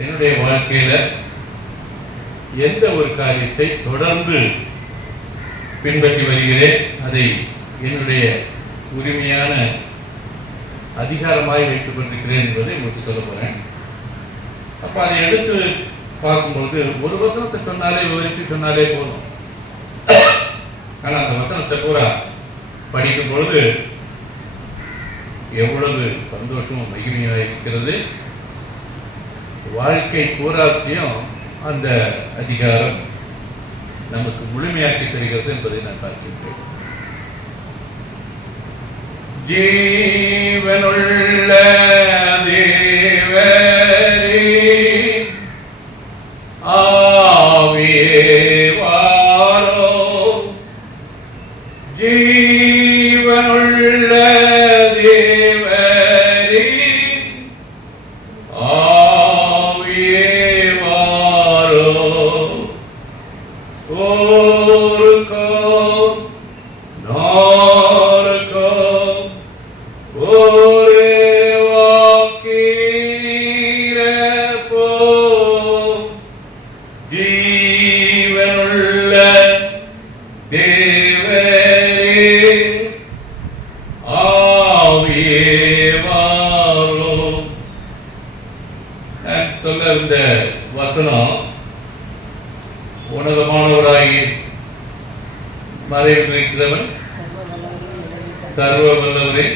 என்னுடைய வாழ்க்கையில எந்த ஒரு காரியத்தை தொடர்ந்து பின்பற்றி வருகிறேன், அதை என்னுடைய உரிமையான அதிகாரமாய் வைத்துக் கொண்டிருக்கிறேன் என்பதை உங்களுக்கு சொல்ல போறேன். அப்ப அதை எடுத்து பார்க்கும்போது ஒரு வசனத்தை சொன்னாலே, விவரித்து சொன்னாலே போதும். ஆனா அந்த வசனத்தை பூரா படிக்கும் பொழுது எவ்வளவு சந்தோஷமும் மகிமையாக இருக்கிறது. வாழ்க்கை பூராத்தையும் அந்த அதிகாரம் நமக்கு முழுமையாக்கி தருகிறது என்பதை நான் பார்க்கின்றேன். ஜீவனுள்ள தேவரே ஆவியே வாரோ, ஜீவனுள்ள தேவரே ஆவியே வாரோ, ஓருக்கோ நாருக்கோ ஒரே வாக்கீரப்போ, ஜீவனுள்ள தேவரே ஆவியே வாரோ. சொல்ல இந்த வசனம் உன்னதமானவராகி மறைவில் இருக்கிறவன் சர்வ வல்லவரே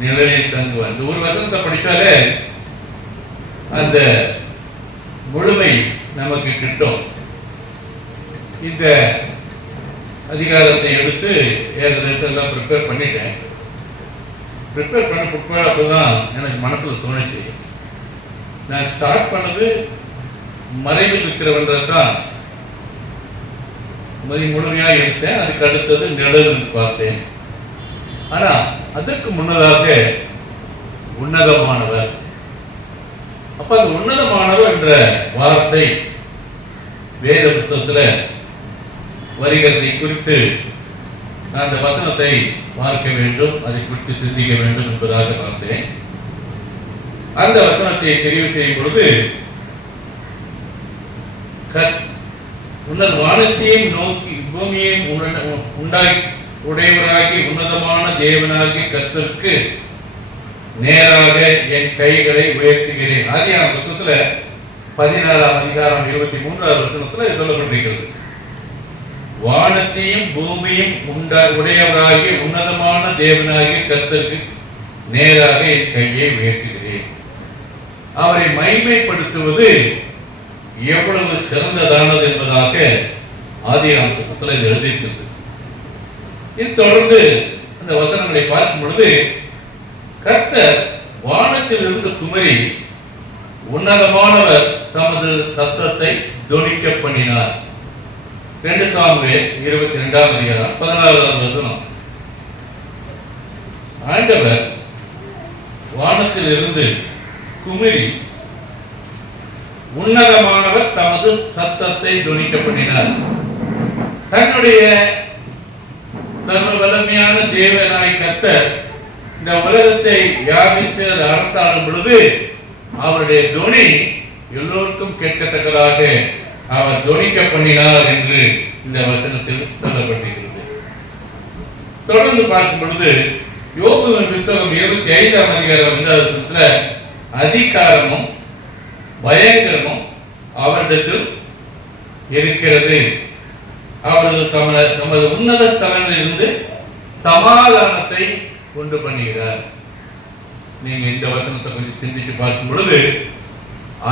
நிழலில் தங்குவான். இந்த ஒரு வசனத்தை படித்தாலே அந்த முழுமை நமக்கு கிட்டும். இந்த அதிகாரத்தை எடுத்து ஏகதேசம் எல்லாம் ப்ரிப்பேர் பண்ணிட்டேன். ப்ரிப்பேர் பண்ண அப்போதான் எனக்கு மனசுல தோணுச்சு, நான் ஸ்டார்ட் பண்ணது மறைவில் இருக்கிறவன்றதான் முழுமையா எடுத்தேன். அதுக்கு அடுத்தது நிழல் பார்த்தேன். ஆனா அதற்கு முன்னதாக உன்னதமானவர். அப்ப அந்த உன்னதமானவர் என்ற வார்த்தை வேத புத்தகத்துல வருகிறதை குறித்து நான் அந்த வசனத்தை பார்க்க வேண்டும், அதை குறித்து சிந்திக்க வேண்டும் என்பதாக பார்த்தேன். அந்த வசனத்தை தெரிவு செய்யும் பொழுது வானத்தையும் நோக்கி பூமியையும் உடையவராகி உன்னதமான தேவனாகி கர்த்தருக்கு நேராக என் கைகளை உயர்த்துகிறேன். ஆதியாகம புத்தகத்துல 14ஆம் அதிகாரம் 23ஆவது வசனத்துல சொல்லப்பட்டிருக்கிறது. வானத்தையும் பூமியும் உடையவராகி உன்னதமான தேவனாகி கர்த்தருக்கு நேராக என் கையை உயர்த்துகிறேன். அவரை மகிமைப்படுத்துவது எவ்வளவு சிறந்ததானது என்பதாக ஆதியாகம புத்தகத்துல எழுதியிருக்கிறது. இது தொடர்ந்து அந்த வசனங்களை பார்க்கும் பொழுது கர்த்தர் வானத்தில் இருந்து குமரி உன்னதமானவர் தமது சத்தத்தை தொனிக்க பண்ணினார். 2 சாமுவேல் 22ஆம் அதிகாரம் 16வது வசனம். ஆண்டவர் வானத்தில் இருந்து குமரி உன்னதமானவர் தமது சத்தத்தை தொனிக்க பண்ணினார். தன்னுடைய சர்வ வல்லமையான தேவனாய் கர்த்தர் இந்த உலகத்தை வியாபித்து அரசாடும் பொழுது அவருடைய துணி எல்லோருக்கும் கேட்கத்தக்கதாக அவர் தொனிக்க பண்ணினார் என்று இந்த வசனத்தில் சொல்லப்பட்டிருக்கிறது. தொடர்ந்து பார்க்கும் பொழுது யோபுவின் புத்தகம் 25ஆம் அதிகாரம் 5வது வசனத்துல அதிகாரமும் பயங்கரமும் அவரிடத்தில் இருக்கிறது. அவரது நமது உன்னத ஸ்தலங்களில் இருந்து சமாதானத்தை கொண்டு பண்ணுகிறார். நீங்க இந்த வசனத்தை கொஞ்சம் சிந்திச்சு பார்க்கும் பொழுது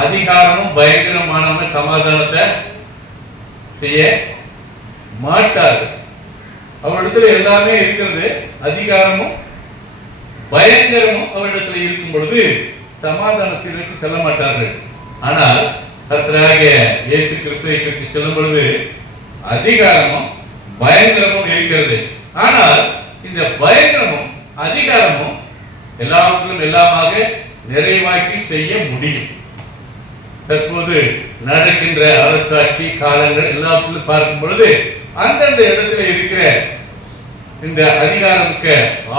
அதிகாரமும் பயங்கரமானவங்க சமாதானத்தை செய்ய மாட்டார். அவரிடத்துல எல்லாமே இருக்கிறது. அதிகாரமும் பயங்கரமும் அவரிடத்துல இருக்கும் பொழுது சமாதானத்திற்கு செல்ல மாட்டார்கள். ஆனால் கர்த்தராகிய இயேசு கிறிஸ்துவை பற்றி சொல்லும் பொழுது அதிகாரமும் பயங்கரமும் இருக்கிறது. ஆனால் இந்த பயங்கரமும் அதிகாரமும் எல்லாவற்றிலும் எல்லாமாக நிறைவாக்கி செய்ய முடியும். தற்போது நடக்கின்ற அரசாட்சி காலங்கள் எல்லாவற்றிலும் பார்க்கும் பொழுது அந்தந்த இடத்துல இருக்கிற இந்த அதிகாரமிக்க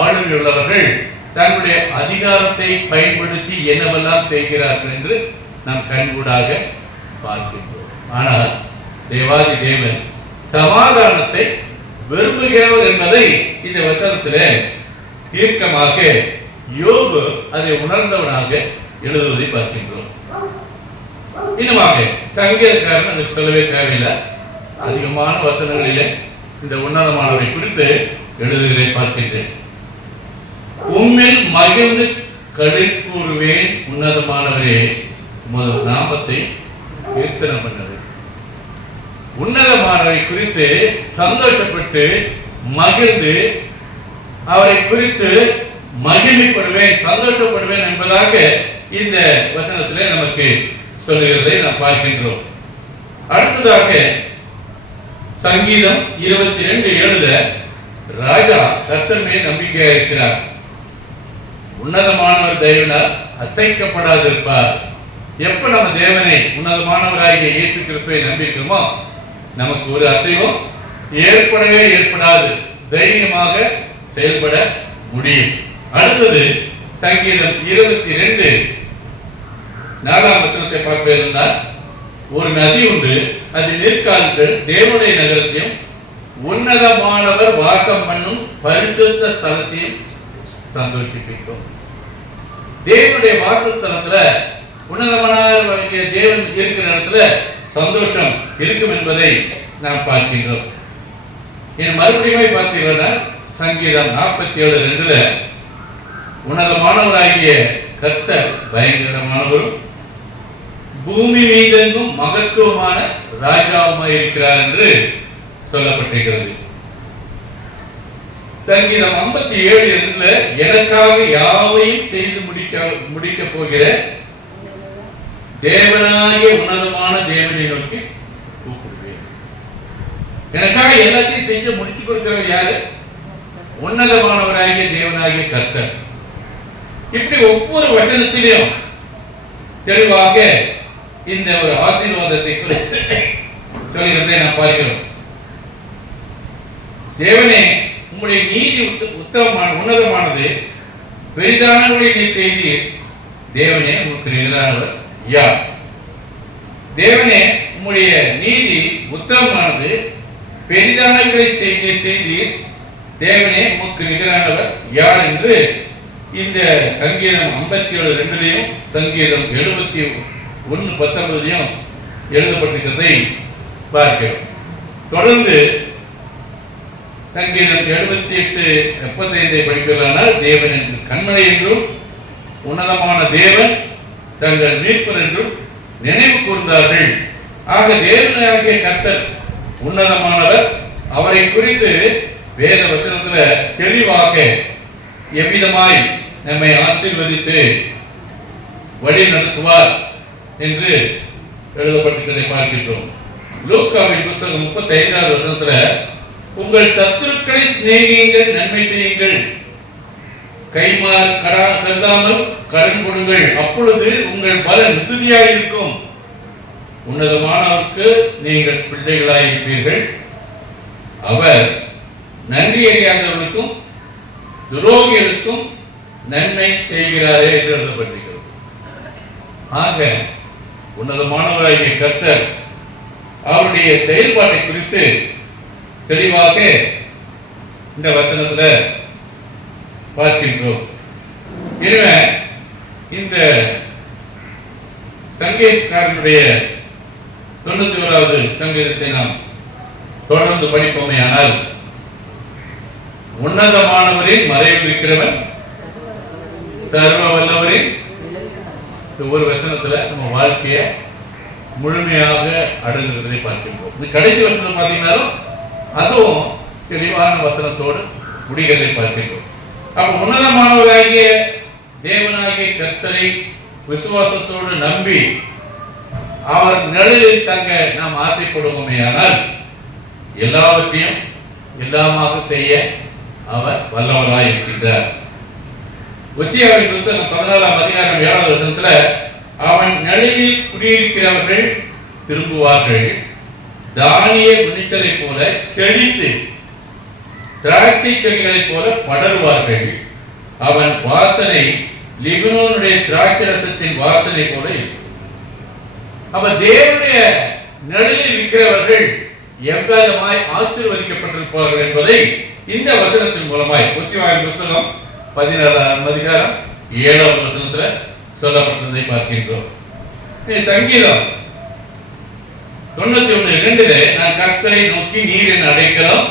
ஆளுமை உள்ளவர்கள் தன்னுடைய அதிகாரத்தை பயன்படுத்தி என்னவெல்லாம் செய்கிறார்கள் என்று நாம் கண்கூடாக பார்க்கின்றோம். ஆனால் தேவாதி தேவன் சமாதானத்தை விரும்புகிறவர் என்பதை இந்த வசனத்திலே தீர்க்கமாக யோபு அதை உணர்ந்தவனாக எழுதுவதை பார்க்கின்றோம். இன்னுமாக சங்கீதக்காரன் அதை சொல்லவே தேவையில்லை. அதிகமான வசனங்களிலே இந்த உன்னதமானவரை குறித்து எழுதுகிறதை பார்க்கின்றேன். உம்மில் மகிழ்ந்து களி கூறுவேன் உன்னதமானவரே, உமது நாமத்தை கீர்த்தனம் பண்ணது. உன்னதமானவரை குறித்து சந்தோஷப்பட்டு மகிழ்ந்து அவரை குறித்து மகிழ்ச்சிப்படுவேன், சந்தோஷப்படுவேன் என்பதாக இந்த வசனத்திலே நமக்கு சொல்லுகிறதை நாம் பார்க்கின்றோம். அடுத்ததாக சங்கீதம் 22:7 ராஜா கர்த்தர் மேல் நம்பிக்கையா இருக்கிறார், உன்னதமானவர் தேவனால் அசைக்கப்படாதிருப்பார். எப்ப நம்ம தேவனை உன்னதமானவராகிய இயேசு கிறிஸ்துவை நம்பியிருக்கிறோமோ நமக்கு ஒரு அசைவும் ஏற்படவே ஏற்படாது, தைரியமாக செயல்பட முடியும். அடுத்தது சங்கீதம் 22:4 வசனத்தை பார்க்க இருந்தால், ஒரு நதி உண்டு, அது நீர்க்கால்கள் தேவனுடைய நகரத்தையும் உன்னதமானவர் வாசம் பண்ணும் பரிசுத்த ஸ்தலத்தையும் சந்தோஷிப்பிக்கும். தேவனுடைய வாசஸ்தலத்துல உன்னதமான தேவன் இருக்கிற இடத்துல சந்தோஷம் இருக்கும் என்பதை நாம் பார்க்கின்றோம். என் மறுபடியும் பார்த்தீங்கன்னா சங்கீதம் 47:2 உன்னதமானவராகிய கர்த்தர் பயங்கரமானவரும் பூமி மீதெங்கும் மகத்துவமான ராஜாவுமாய் இருக்கிறார் என்று சொல்லப்பட்டிருக்கிறது. சங்கீதம் 57:2 எனக்காக யாவையும் செய்து முடிக்க போகிற தேவனாகிய உன்னதமான தேவனை நோக்கி கூப்பிடுவேன். எனக்காக எல்லாத்தையும் செய்து முடிச்சு கொடுக்கிறவர் யாரு? உன்னதமானவராகிய தேவனாகிய கர்த்தர். இப்படி ஒவ்வொரு வசனத்திலும் தெளிவாக இந்த ஒரு ஆசீர்வாதத்தை சொல்கிறதை நாம் பார்க்கிறோம். தேவனே, உம்முடைய நீதி உன்னதமானது, பெரிதானவரை நீ செய்தீர். தேவனே, உமக்கு நிகரானவர் யார்? தேவனே, உம்முடைய நீதி உத்தமமானது, பெரிதானவரை செய்தீர். தேவனே, உமக்கு நிகரானவர் யார் என்று இந்த சங்கீதம் 57:2 சங்கீதம் 71:19 எழுதப்பட்டிருக்கிறதை பார்க்கிறோம். தொடர்ந்து சங்கீதம் 78:75 படிக்கலானால், தேவன் என்று கண்மலை என்றும் உன்னதமான தேவன் தங்கள் மீட்பர் என்றும் நினைவு கூர்ந்தார்கள். ஆக தேவனாகிய கர்த்தர் உன்னதமானவர். அவரை குறித்து வேத வசனத்துல தெளிவாக எவ்விதமாய் நம்மை ஆசீர்வதித்து வழி நடத்துவார் என்று எழுதப்பட்டிருப்பதை பார்க்கின்றோம். லூக்காவின் புத்தகம் 35 வசனத்துல, உங்கள் சத்துருக்களை சிநேகியுங்கள், நன்மை செய்யுங்கள், கருதாமல் கடன் கொடுங்கள், அப்பொழுது உங்கள் பலன் மிகுதியாயிருக்கும். உன்னதமானவருக்கு நீங்கள் பிள்ளைகளாயிருப்பீர்கள். அவர் நன்றி அறியாதவர்களுக்கும் துரோகிகளுக்கும் நன்மை செய்கிறாரே என்று எழுதப்பட்டிருக்கிறது. ஆக உன்னதமானவராகிய கர்த்தர் அவருடைய செயல்பாட்டை குறித்து தெளிவாக இந்த வசனத்துல பார்க்கின்றோம். எனவே இந்த சங்கீதக்காரனுடைய 91வது சங்கீதத்தை நாம் தொடர்ந்து படிப்போமே ஆனால், உன்னதமானவரின் மறைவில் இருக்கிறவன் சர்வ வல்லவரின் ஒரு வசனத்துல நம்ம வாழ்க்கைய முழுமையாக அடங்குறதை பார்க்கின்றோம். இந்த கடைசி வசனம் பார்த்தீங்கன்னாலும் அதுவும் தெளிவான வசனத்தோடு முடிகிறதை பார்க்கின்றோம். அப்ப உன்னதமானவராகிய தேவனாகிய கர்த்தரை விசுவாசத்தோடு நம்பி அவர் நிழலில் தங்க நாம் ஆசைப்படுவோமே ஆனால் எல்லாவற்றையும் எல்லாமாக செய்ய அவர் வல்லவராய் இருக்கின்றார். ஓசியாவின் புத்தகம் 14 வசனத்துல, அவன் நிழலில் குடியிருக்கிறவர்கள் திரும்புவார்கள், தானிய விளைச்சலை போல செழித்து திராட்சை செடிகளைப் போல படருவார்கள். அவன் வாசனை லிபனோனுடைய திராட்சை ரசத்தின் வாசனை போல இருக்கும். அப்ப தேவனுடைய நிலையில் இருக்கிறவர்கள் எவ்விதமாய் ஆசீர்வதிக்கப்பட்டிருப்பார்கள் என்பதை இந்த வசனத்தின் மூலமாய் ஓசியாவின் புத்தகம் 16ஆம் அதிகாரம் 7ஆம் வசனத்துல சொல்லப்பட்டதை பார்க்கின்றோம். சங்கீதம் 91:2 நான் கர்த்தரை நோக்கி நீர் என் அடைக்கலம்,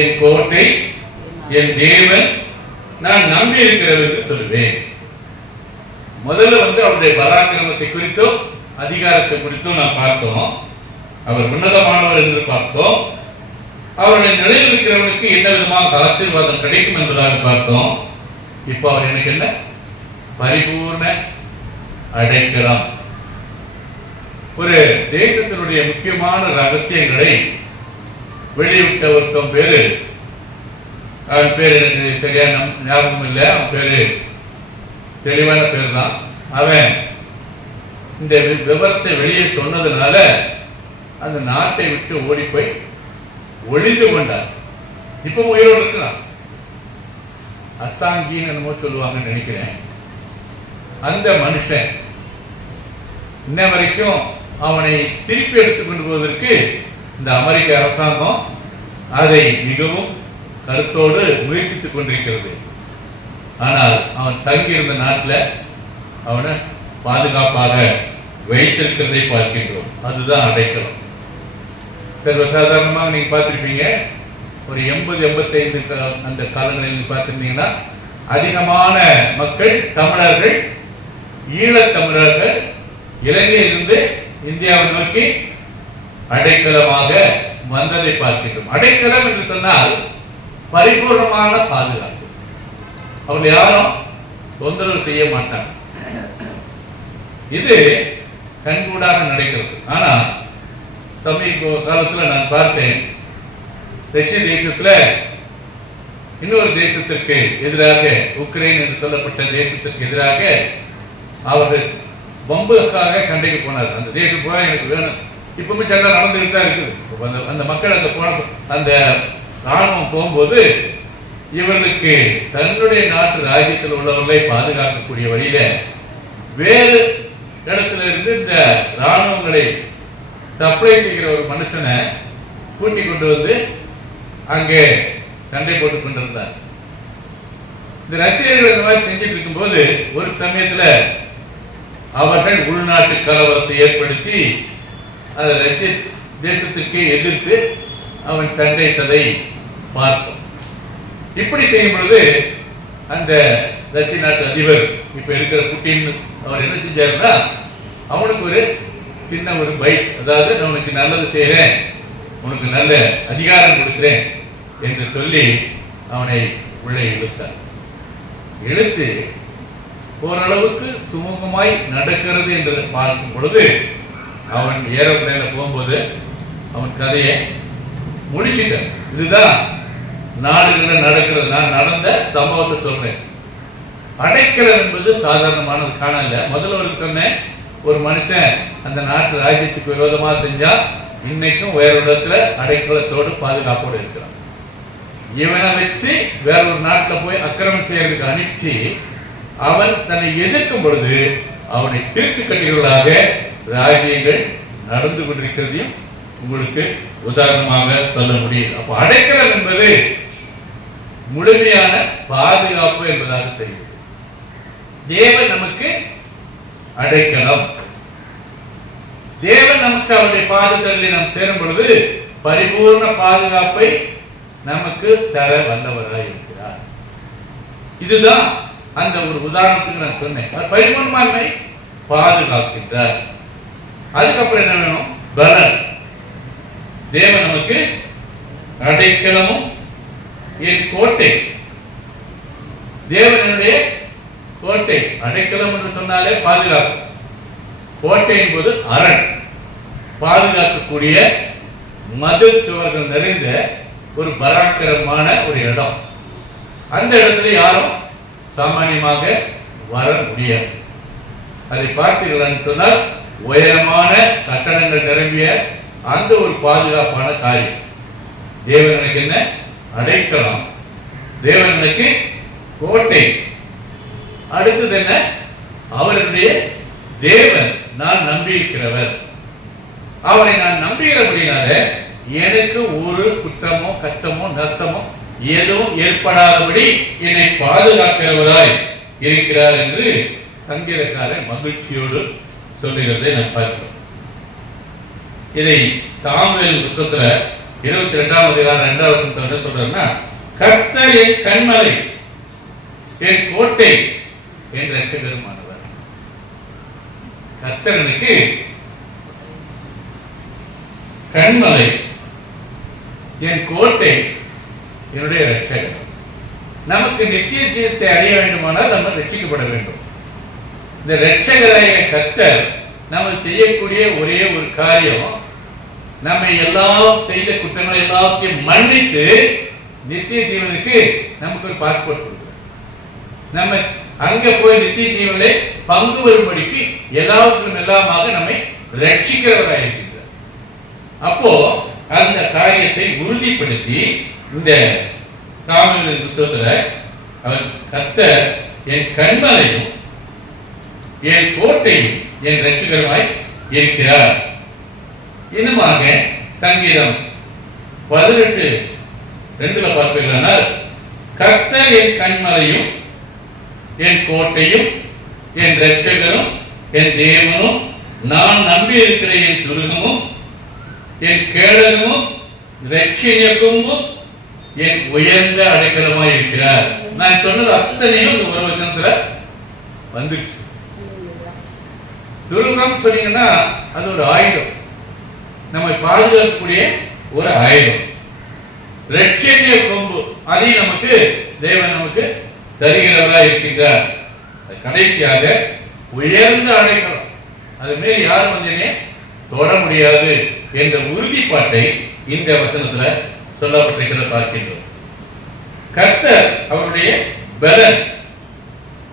என் கோட்டை, என் தேவன், நான் நம்பி இருக்கிறவருக்கு சொல்லுவேன். முதல்ல அவருடைய பராக்கிரமத்தை குறித்தும் அதிகாரத்தை குறித்தும் நாம் பார்த்தோம். அவர் உன்னதமானவர் என்று பார்த்தோம். அவருடைய நிலையில் இருக்கிறவனுக்கு என்ன விதமாக ஆசீர்வாதம் கிடைக்கும் என்பதாக பார்த்தோம். இப்ப அவர் எனக்கு என்ன பரிபூர்ண அடைக்கலம். ஒரு தேசத்தினுடைய முக்கியமான ரகசியங்களை வெளியிட்ட ஒருத்தம் பேரு, அவன் பேர் எனக்கு சரியான ஞாபகம் இல்லை, அவன் பேரு தெளிவான பேர் தான். அவன் இந்த விவரத்தை வெளியே சொன்னதுனால அந்த நாட்டை விட்டு ஓடி போய் ஒளிந்து கொண்டார். இப்ப உயிரோடு இருக்கிறான். அசாங்கின்னு என்னமோ சொல்லுவாங்கன்னு நினைக்கிறேன். அந்த மனுஷன் இன்ன வரைக்கும் அவனை திருப்பி எடுத்துக்கொண்டு போவதற்கு இந்த அமெரிக்க அரசாங்கம் அதை மிகவும் கருத்தோடு முயற்சித்துக் கொண்டிருக்கிறது. ஆனால் அவன் தங்கியிருந்த நாட்டில் அவனை பாதுகாப்பாக வைத்திருக்கிறதை பார்க்கின்றோம். அதுதான் அடைக்கலம். சர்வசாதாரணமாக நீங்க பார்த்திருப்பீங்க, ஒரு 80-85 அந்த காலங்களில் பார்த்திருந்தீங்கன்னா அதிகமான மக்கள் தமிழர்கள், ஈழத்தமிழர்கள் இலங்கையிலிருந்து இந்தியாவை நோக்கி அடைக்கலமாக வந்ததை பார்க்கின்றோம். அடைக்கலம் என்று சொன்னால் பரிபூர்ணமான பாதுகாப்பு. அவர்கள் யாரும் தொந்தரவு செய்ய மாட்டாங்க. இது கண்கூடாக நடக்கிறது. ஆனா சமீப காலத்தில் நான் பார்த்தேன், ரஷ்ய தேசத்துல இன்னொரு தேசத்திற்கு எதிராக, உக்ரைன் என்று சொல்லப்பட்ட தேசத்திற்கு எதிராக அவர்கள் பம்புக்காக சண்டைக்கு போனார். அந்த தேசம் போல எனக்கு வேணும். இப்பவுமே சண்டை நடந்துகிட்டு தான் இருக்குது. அந்த மக்கள் அங்க போன அந்த ராணுவம் போகும்போது இவர்களுக்கு தன்னுடைய நாட்டு ராஜ்யத்தில் உள்ளவர்களை பாதுகாக்கக்கூடிய வழியில வேறு இடத்துல இருந்து இந்த ராணுவங்களை சப்ளை செய்கிற ஒரு மனுஷனை கூட்டி கொண்டு வந்து அங்கே சண்டை போட்டுக் கொண்டிருந்தார். இந்த ரஷ்யர்கள் இந்த மாதிரி செஞ்சுட்டு இருக்கும்போது ஒரு சமயத்துல அவர்கள் உள்நாட்டு கலவரத்தை ஏற்படுத்தி அந்த ரஷ்ய தேசத்துக்கு எதிர்த்து அவன் சண்டையிட்டதை பார்த்தோம். இப்படி செய்யும் பொழுது அந்த ரஷ்ய நாட்டு அதிபர் இப்ப இருக்கிற புட்டின் அவர் என்ன செஞ்சாருன்னா, அவனுக்கு ஒரு சின்ன ஒரு பைட், அதாவது நான் உனக்கு நல்லது செய்யறேன், உனக்கு நல்ல அதிகாரம் கொடுக்கிறேன் என்று சொல்லி அவனை உள்ளே இழுத்தார். இழுத்து ஓரளவுக்கு சுமூகமாய் நடக்கிறது என்று பார்க்கும் பொழுது அவன் ஏரோப்ளேன்ல போகும்போது அவன் கதையை முடிச்சிட்டான். இதுதான் நாடுகளில் நடக்கிறது. நான் நடந்த சம்பவத்தை சொல்றேன். அடைக்கலம் என்பது சாதாரணமானது காணல. முதல்ல ஒரு சொன்னேன், ஒரு மனுஷன் அந்த நாட்டு ராஜ்யத்துக்கு விரோதமா செஞ்சா இன்னைக்கும் வேற இடத்துல அடைக்கலத்தோடு பாதுகாப்போடு இருக்கிறான். இவனை வச்சு வேற ஒரு நாட்டில் போய் அக்கிரமம் செய்யறதுக்கு அனுப்பிச்சு அவன் தன்னை எதிர்க்கும் பொழுது அவனை தீர்த்து கட்டிகளாக ராஜ்யங்கள் நடந்து கொண்டிருக்கிறதையும் உங்களுக்கு உதாரணமாக சொல்ல முடியும். அப்போ அடைக்கலம் என்பது முழுமையான பாதுகாப்பு என்பதாக தெரியும். தேவன் நமக்கு அடைக்கலம். தேவன் நமக்கு அவருடைய பாதுகாப்பில் நாம் சேரும் பொழுது பரிபூர்ண பாதுகாப்பை நமக்கு தர வல்லவராக இருக்கிறார். இதுதான் அந்த ஒரு உதாரணத்துக்கு நான் சொன்னேன். பரிபூர்ணமான்மை பாதுகாக்கின்றார். அதுக்கப்புறம் என்ன வேணும்? பலன். தேவன் நமக்கு அடைக்கலமும் என் கோட்டை. தேவனுடைய கோட்டை. அடைக்கலம் என்று சொன்னாலே பாதுகாப்பு. கோட்டை என்பது அரண், பாதுகாக்கக்கூடிய மதில் சுவர்கள் நிறைந்த ஒரு பராக்கிரமான ஒரு இடம். அந்த இடத்துல யாரும் சாமானியமாக வர முடியாது. அதை பார்த்தீர்களான்னு சொன்னால் உயரமான கட்டடங்கள் நிரம்பிய அந்த ஒரு பாதுகாப்பான காரியம். தேவனுக்கு என்ன அடைக்கலம், தேவனுக்கு கோட்டை. அடுத்தது என்ன? அவருடைய தேவன் நான் நம்பியிருக்கிறவர். அவரை நான் நம்புகிறபடினால எனக்கு ஒரு குற்றமோ கஷ்டமோ நஷ்டமோ எதுவும் ஏற்படாதபடி என்னை பாதுகாக்கிறவராய் இருக்கிறார் என்று சங்கீதக்காரர் மகிழ்ச்சியோடு சொல்லுகிறதை நான் பார்க்கிறோம். இதை சாமுவேல் புத்தகத்துல 22ஆம் அதிகாரம் 2ஆம் வசனத்துல என்ன சொல்றாருன்னா, கர்த்தர் என் கன்மலை என் கோட்டை என் இரட்சகருமானவர். கர்த்தர் எனக்கு கன்மலை என் கோட்டை என்னுடைய இரட்சகர். நமக்கு நித்திய ஜீவத்தை அடைய வேண்டுமானால் நம்ம ரட்சிக்கப்பட வேண்டும். இந்த இரட்சகராய கர்த்தர் நம்ம செய்யக்கூடிய ஒரே ஒரு காரியம், நம்ம எல்லாம் செய்த குற்றங்கள் எல்லாத்தையும் மன்னித்து நித்திய ஜீவனுக்கு நமக்கு ஒரு பாஸ்போர்ட் கொடுக்கிறார். நம்ம அங்க போய் நித்திய ஜீவனை பங்கு வரும்படிக்கு எல்லாவற்றிலும் எல்லாமாக நம்மை ரட்சிக்கிறவராக இருக்கிறார். அப்போ அந்த காரியத்தை உறுதிப்படுத்தி இந்த சாமுவேல் புத்தகத்துல அவர் கர்த்தர் என் கன்மலையும் என் கோட்டையும் என் இரட்சகருமாய் இருக்கிறார். இன்னுமாக சங்கீதம் 18:2 பார்ப்பீர்களானால், கர்த்தர் என் கன்மலையும் என் கோட்டையும் என் இரட்சகரும் என் தேவனும் நான் நம்பி இருக்கிற என் துருகமும் என் கேடகமும் இரட்சணியமும் என் உயர்ந்த அடைக்கலமாய் இருக்கிறார். நான் சொன்னது அத்தனையும் இந்த ஒரு வசனத்துல வந்துருச்சு. துருகம் சொன்னீங்கன்னா அது ஒரு ஆயுதம், நம்மை பாதுகாக்கக்கூடிய ஒரு ஆயுதம். இரட்சணிய கொம்பு அதையும் நமக்கு தேவன் நமக்கு தருகிறவராக இருக்கின்றார். கடைசியாக உயர்ந்த அடைக்கலம், அது மேல் யாரும் வந்து தொட முடியாது என்ற உறுதிப்பாட்டை இந்த வசனத்துல சொல்லப்பட்டிருக்கிறத பார்க்கின்றோம். கர்த்தர் அவருடைய பலன்,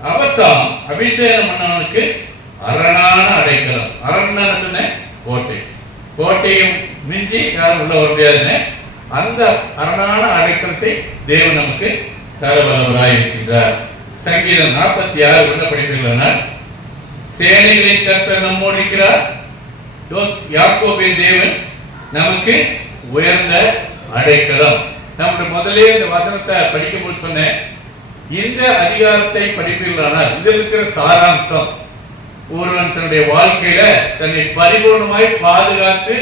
அவர்தான் அபிஷேகம் பண்ணவனுக்கு அரணான அடைக்கலம். அரணான கோட்டை, கோட்டையும் மிஞ்சி யாரும் உள்ள வர முடியாதுன்னு அந்த அரணான அடைக்கலத்தை தேவன் நமக்கு தரவல்லவராய் இருக்கின்றார். சங்கீதம் 46 படிப்பீர்களா, சேனைகளின் கர்த்தர் நம்மோடு இருக்கிறார், யாக்கோபின் தேவன் நமக்கு உயர்ந்த அடைக்கலம். நம்ம முதலே இந்த வசனத்தை படிக்கும்போது சொன்னேன், இந்த அதிகாரத்தை படிப்பீர்களானால் இதில் இருக்கிற சாராம்சம், ஒருவன் தன்னுடைய வாழ்க்கையில தன்னை பரிபூர்ணமாய் பாதுகாத்து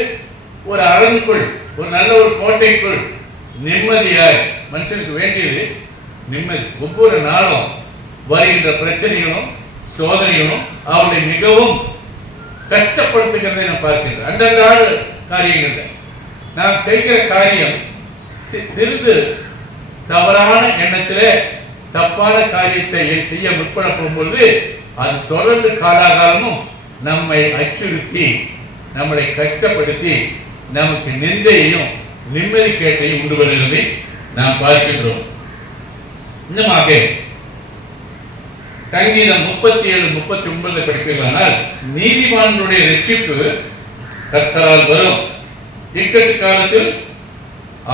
ஒரு அரண்குள், ஒரு நல்ல ஒரு கோட்டைக்குள் நிம்மதியாய், மனுஷனுக்கு வேண்டியது நிம்மதி. ஒவ்வொரு நாளும் வருகின்ற பிரச்சனைகளும் சோதனைகளும் அவர்களை மிகவும் கஷ்டப்படுத்துகிறதை நாம் பார்க்கின்றோம். அந்தந்த காரியங்கள் நாம் செய்கிற காரியம் சிறிது தவறான எண்ணத்திலே தப்பான காரியத்தை செய்ய முற்பட போகும்போது அது தொடர்ந்து காலாகாலமும் நம்மை அச்சுறுத்தி நம்மளை கஷ்டப்படுத்தி நமக்கு நிந்தையையும் நிம்மதி கேட்டையும் உண்டு வருகிறதை நாம் பார்க்கின்றோம். இன்னுமாக சங்கீதம் 37-39 படிப்பீர்களானால், நீதிமானுடைய ரட்சிப்பு கர்த்தரால் வரும், இக்கட்டு காலத்தில்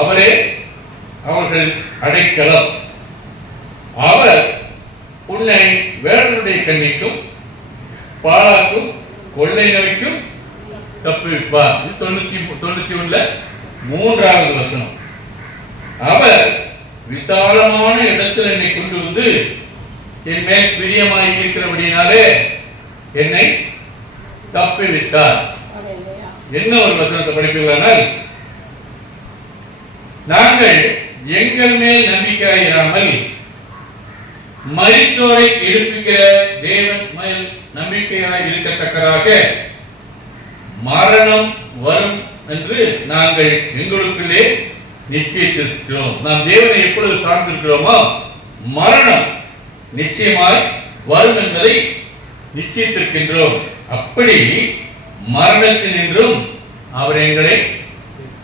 அவரே அவர்கள் அடைக்கலம், அவர் உன்னை வேடனுடைய கண்ணிக்கும் பாழாக்கும் கொள்ளை நோய்க்கும் தப்புவிப்பார். 91 3வது வசனம். அவர் விசாலமான இடத்தில் என்னை கொண்டு வந்து என் மேல் பிரியமாய் இருக்கிறபடினாலே என்னை தப்புவித்தார். என்ன ஒரு வசனத்தை படிப்பீர்களானால், நாங்கள் எங்கள் மேல் நம்பிக்கையாயிராமல் மரித்தோரை எழுப்புகிற தேவன் மேல் நம்பிக்கையாய் இருக்கத்தக்கதாக மரணம் வரும் என்று நாங்கள் எங்களுக்குள்ளே நிச்சயித்திருக்கிறோம். நாம் தேவனை எப்பொழுது சார்ந்திருக்கிறோமோ மரணம் நிச்சயமாய் வரும் என்பதை நிச்சயித்திருக்கின்றோம். அப்படி மரணத்தினின்றும் அவர் எங்களை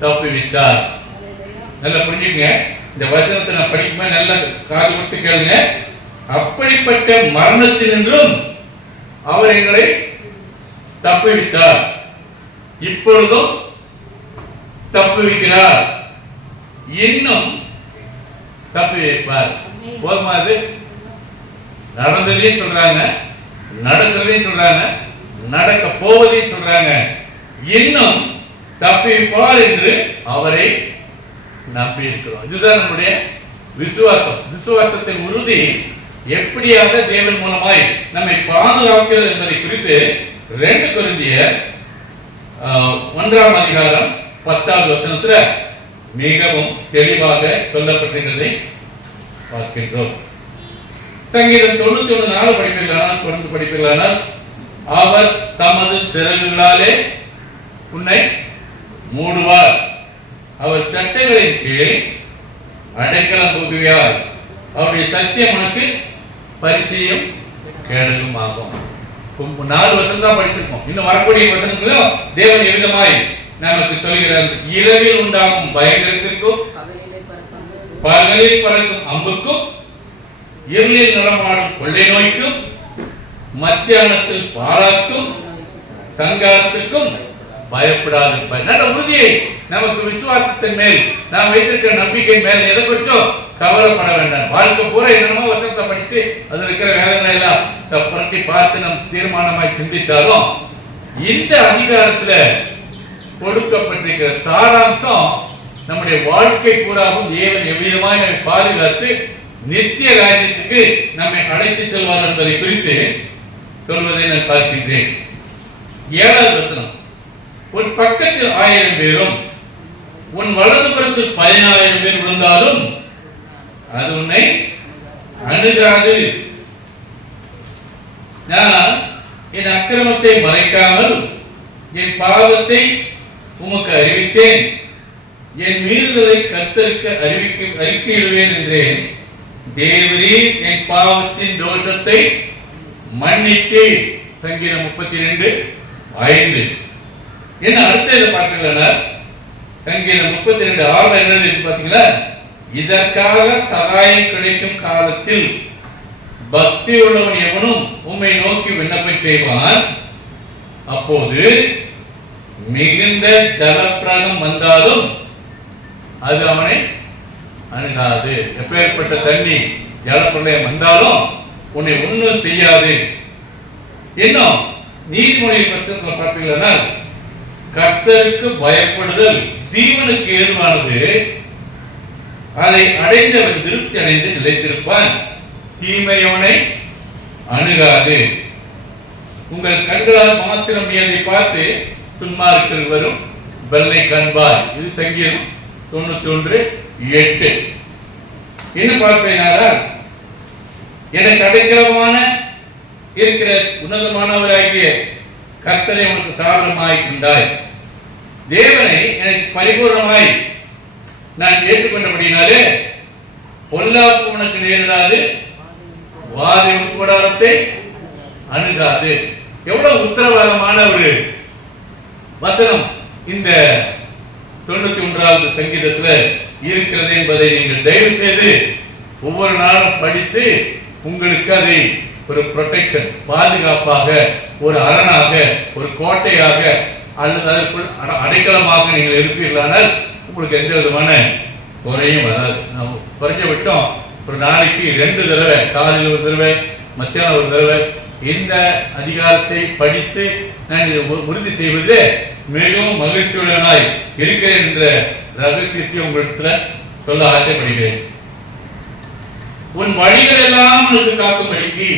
தப்புவித்தார். நல்லா புரிஞ்சுங்க, இந்த வசனத்தை நான் படிக்கும்போது நல்லா காது கொடுத்து கேளுங்க. அப்படிப்பட்ட மரணத்தினின்றும் அவர் எங்களை தப்புவித்தார், இப்பொழுதும் தப்புவிக்கிறார், இன்னும் தப்புவிப்பார். போதுமா? அது நடந்ததையும் சொல்றாங்க, நடக்கிறதையும் சொல்றாங்க, நடக்க போவதை சொல்றாங்க. இன்னும் தப்பிப்பார் என்று அவரை நம்பி இருக்கிறோம். இதுதான் நம்முடைய விசுவாசம். விசுவாசத்தின் உறுதி எப்படியாக தேவன் மூலமாய் நம்மை பாதுகாக்கிறது என்பதை குறித்து 2 கொரிந்தியர் 1ஆம் அதிகாரம் 10வது வசனத்துல மிகவும் தெளிவாக சொல்லப்பட்டிருக்கிறதை பார்க்கின்றோம். சங்கீதம் 91:4 படிப்பீர்களானால் அவர் தமது சிறகுகளாலே உன்னை மூடுவார், அவர் சட்டைகளின் கீழ் அடைக்கலம் புகுவார், அவருடைய சத்தியம் உனக்கு பரிசையும் கேடலும் ஆகும். 4 வசனம் தான் படிச்சிருக்கோம். இன்னும் வரக்கூடிய வசனங்களும் தேவன் எவ்விதமாய் நமக்கு சொல்கிறார். இரவில் உண்டாகும் பயங்கரத்திற்கும் பகலில் பறக்கும் அம்புக்கும் இருளில் நடமாடும் கொள்ளை நோய்க்கும் மத்தியானத்தில் பாராக்கும் சங்காரத்திற்கும் பயப்படாது. நல்ல உறுதியை நமக்கு விசுவாசத்தின் மேல் நாம் வைத்திருக்கிற நம்பிக்கை மேல எதை கொஞ்சம் கவலைப்பட வேண்டாம். வாழ்க்கை பூரா என்னமோ வசனத்தை படிச்சு அதுல இருக்கிற வேதனை எல்லாம் புரட்டி பார்த்து நம் தீர்மானமாய் சிந்தித்தாலும் இந்த அதிகாரத்துல கொடுக்கப்பட்டிருக்கிற சாராம்சம் நம்முடைய வாழ்க்கை பூராவும் தேவன் எவ்விதமாய் நம்மை பாதுகாத்து நித்திய ராஜ்யத்துக்கு நம்மை அழைத்து செல்வார் என்பதை குறித்து சொல்வதை நான் பார்க்கின்றேன். 7வது வசனம், உன் பக்கத்தில் 1000 பேரும் உன் வலதுபுறத்தில் 10000 பேர் விழுந்தாலும் அது உன்னை அணுகாது. நான் என் அக்கிரமத்தை மறைக்காமல் என் பாவத்தை உமக்கு அறிவித்தேன், என் மீறுதலை கர்த்தருக்கு அறிக்கையிடுவேன் என்றேன். தேவரீர் என் பாவத்தின் தோஷத்தை மன்னித்து. சங்கீதம் 32:5. என்ன அடுத்த இதை பார்க்கல, சங்கீதம் 32:6 என்னது பாத்தீங்களா? இதற்காக சகாயம் கிடைக்கும் காலத்தில் பக்தி உள்ளவன் எவனும் உம்மை நோக்கி விண்ணப்பம் செய்வான், அப்போது மிகுந்த ஜலப்பிரளயம் வந்தாலும் அது அவனை அணுகாது. எப்பேற்பட்ட தண்ணி ஜலப்பிரளயம் வந்தாலும் உன்னை ஒன்றும் செய்யாது. இன்னும் நீதிமொழி புத்தகத்தில் பார்த்தீங்கன்னா கர்த்தருக்கு பயப்படுதல் ஜீவனுக்கு ஏதுவானது, அதை அடைந்தவன் திருப்தி அடைந்து நிலைத்திருப்பான், தீமையவனை அணுகாது. உங்கள் கண்களால் மாத்திரம் நீ அதை பார்த்து துன்மார்க்கர்கள் வரும் வெள்ளை காண்பாய். இது சங்கீதம் 91:8. என்ன பார்ப்பேனால் எனக்கு அடைக்கலமான இருக்கிற உன்னதமானவராகிய கர்த்தரை உனக்கு தாவரமாய் கொண்டாய். தேவனை எனக்கு பரிபூர்ணமாய் நான் ஏற்றுக்கொண்டபடினாலே பொல்லாப்பு உனக்கு நேரிடாது, வாதை கூடாரத்தை அணுகாது. எவ்வளவு உத்தரவாதமான ஒரு வசனம் இந்த 91வது சங்கீதத்துல இருக்கிறது என்பதை நீங்கள் தயவு செய்து ஒவ்வொரு நாளும் படித்து உங்களுக்கு அதை ஒரு ப்ரொடெக்ஷன், பாதுகாப்பாக, ஒரு அரணாக, ஒரு கோட்டையாக அல்லது அதற்குள் அடைக்கலமாக நீங்கள் இருப்பீர்களானால் உங்களுக்கு எந்த விதமான குறையும் வராது. குறைஞ்சபட்சம் ஒரு நாளைக்கு 2 தடவை, காலையில் ஒரு தடவை, மத்தியானம் ஒரு தடவை இந்த அதிகாரத்தை படித்து நான் உறுதி செய்வது மிகவும் மகிழ்ச்சியுடனாய் இருக்கிறேன் என்ற ரகசியத்தை உங்களுக்கு சொல்ல ஆசைப்படுகிறேன். உன் வழிகள் எல்லாம் உனக்கு காக்கும்படிக்கு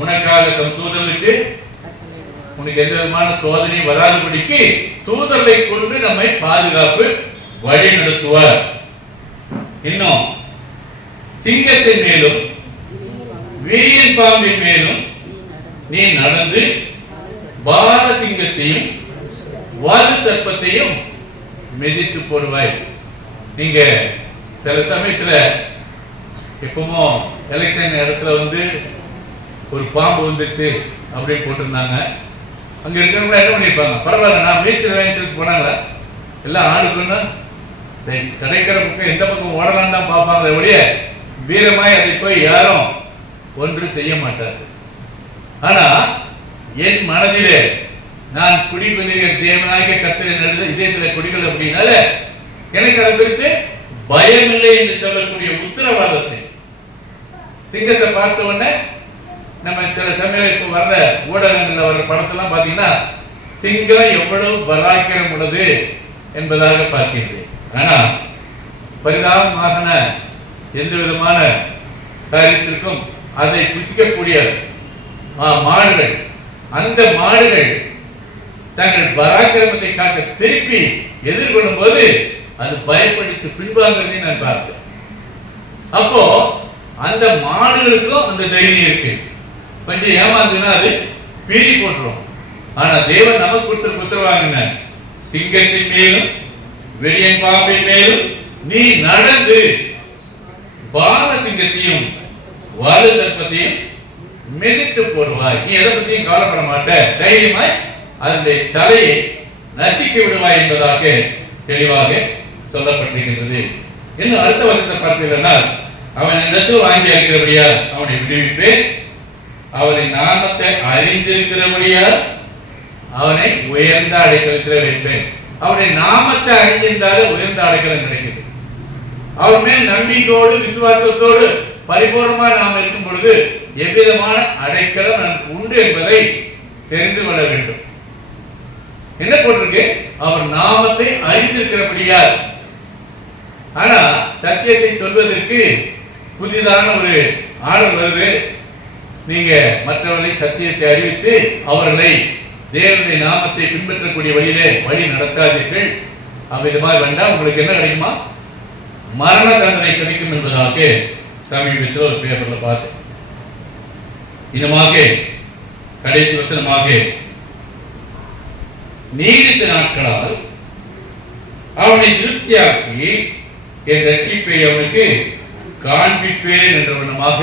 உனக்காக தம் தூதர்களுக்கு உனக்கு எந்த விதமான சோதனை வராதபடிக்கு தூதர்களை கொண்டு நம்மை பாதுகாப்பு வழி நடத்துவார். இன்னும் சிங்கத்தின் மேலும் வீரியன் பாம்பின் மேலும் நீ நடந்து பால சிங்கத்தையும் வாது சர்ப்பத்தையும் மிதித்து போடுவாய். நீங்க சில சமயத்துல எப்பவும் எலெக்ஷன் இடத்துல ஒரு பாம்பு வந்துச்சு அப்படின்னு போட்டிருந்தாங்க. அங்க இருக்கிறவங்க என்ன பண்ணிருப்பாங்க, பரவாயில்ல நான் மீசில் வாங்கிட்டு போனாங்க, எல்லாம் ஆளுக்குன்னு கிடைக்கிற பக்கம் எந்த பக்கம் ஓடலாம் தான் பார்ப்பாங்க ஒழிய வீரமாய் அதை போய் யாரும் ஒன்று செய்ய மாட்டார். ஆனா என் மனதிலே நான் குடிபதிக தேவனாகிய கர்த்தரை இதயத்தில் குடிகள் அப்படின்னால எனக்கு அதை குறித்து பயமில்லை என்று சொல்லக்கூடிய உத்தரவாதத்தை, சிங்கத்தை பார்த்த உடனே நம்ம சில சமயம் இப்போ வர்ற ஊடகங்களில் வர்ற படத்தெல்லாம் பார்த்தீங்கன்னா சிங்கம் எவ்வளவு பராக்கிரம் உள்ளது என்பதாக பார்க்கின்றேன். ஆனால் பரிதாபமான எந்த விதமான காரியத்திற்கும் அதை புசிக்கக்கூடிய மாடுகள், அந்த மாடுகள் தங்கள் பராக்கிரமத்தை காக்க திருப்பி எதிர்கொள்ளும் போது அது பயப்படுத்தி பின்வாங்கிறதை நான் பார்த்தேன். அப்போ அந்த மாடுகளுக்கும் அந்த தைரியம் இருக்கு. கொஞ்சம் ஏமாந்துன்னா அது பீறி போட்டுரும். ஆனா தேவன் நமக்கு கொடுத்த உத்தரவாங்க, சிங்கத்தின் மேலும் வெறியன் பாம்பின் மேலும் நீ நடந்து பால சிங்கத்தையும் வாலு சர்ப்பத்தையும் மிதித்து போடுவாய். நீ எதை பத்தியும் கவலைப்பட மாட்ட, தைரியமாய் அதனுடைய தலையை நசிக்க விடுவாய் என்பதாக தெளிவாக சொல்லப்பட்டிருக்கிறது. இன்னும் அடுத்த வசனத்தை பார்த்தீங்கன்னா, அவன் இடத்தில் வாங்கி இருக்கிறபடியால் அவனை விடுவிப்பேன், அவனை நாமத்தை அறிந்திருக்கிறபடியால் அவனை உயர்ந்த அடைக்கலத்தில் வைப்பேன். அவனை நாமத்தை அறிந்திருந்தாலும் உயர்ந்த அடைக்கலம் கிடைக்குது. அவர் மேல் நம்பிக்கையோடு விசுவாசத்தோடு பரிபூர்ணமாக நாம் இருக்கும் பொழுது எவ்விதமான அடைக்கலம் நமக்கு உண்டு என்பதை தெரிந்து கொள்ள வேண்டும். என்ன போட்டிருக்கு? அவர் நாமத்தை அறிந்திருக்கிறபடியால். ஆனா சத்தியத்தை சொல்வதற்கு புதிதான ஒரு ஆர்டர் வருது. நீங்க மற்றவர்களை சத்தியத்தை அறிவித்து அவர்களை தேவனுடைய நாமத்தை பின்பற்றக்கூடிய வழியிலே வழி நடத்தாதீர்கள். அவ்விதமாக வேண்டாம், உங்களுக்கு என்ன கிடைக்குமா? மரண தண்டனை கிடைக்கும் என்பதாக சமீபத்தில் ஒரு பேப்பர்ல பார்த்தேன். இன்னமாக கடைசி வசனமாக, நீடித்த நாட்களால் அவனை திருப்தியாக்கி என் ரட்சிப்பை அவனுக்கு காண்பிப்பேன் என்ற வண்ணமாக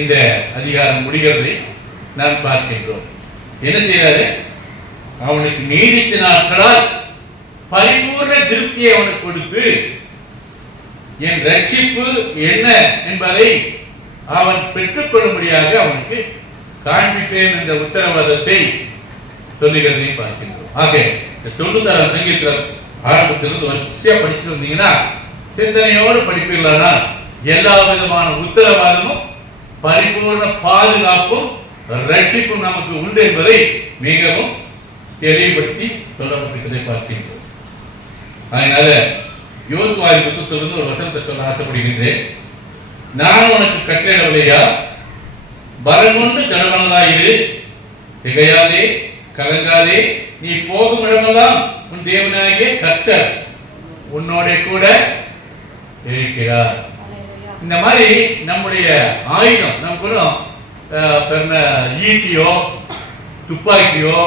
இந்த அதிகாரம் முடிகிறதை நாம் பார்க்கின்றோம். என்ன செய்யறாரு? அவனுக்கு நீடித்த நாட்களால் பரிபூர்ண திருப்தியை அவனுக்கு கொடுத்து என் ரட்சிப்பு என்ன என்பதை அவன் பெற்றுக்கொள்ளும்படியாக அவனுக்கு காண்பிப்பேன் என்ற உத்தரவாதத்தை சொல்லுகிறதை பார்க்கின்றோம். ஆக 96 சங்கீதத்தில் ஆரம்பத்திலிருந்து வரிசையா படிச்சுட்டு வந்தீங்கன்னா சிந்தனையோடு படிப்பீர்களானா எல்லா விதமான உத்தரவாதமும் பரிபூர்ண பாதுகாப்பும் ரட்சிப்பும் நமக்கு உண்டு என்பதை மிகவும் தெளிவுபடுத்தி சொல்லப்பட்டிருப்பதை பார்க்கின்றோம். அதனால யோசுவாவின் புத்தகத்திலிருந்து ஒரு வசனத்தை சொல்ல ஆசைப்படுகின்றேன். நான் உனக்கு கட்டளையிடவில்லையா? பலம் கொண்டு கனமனதாயிரு, திகையாதே, கலங்காதே, நீ போகும் இடமெல்லாம் உன் தேவனாகிய கர்த்தர் உன்னோட கூட இருக்கிறார். இந்த மாதிரி நம்முடைய ஆயுதம் நமக்கு ஈட்டியோ துப்பாக்கியோ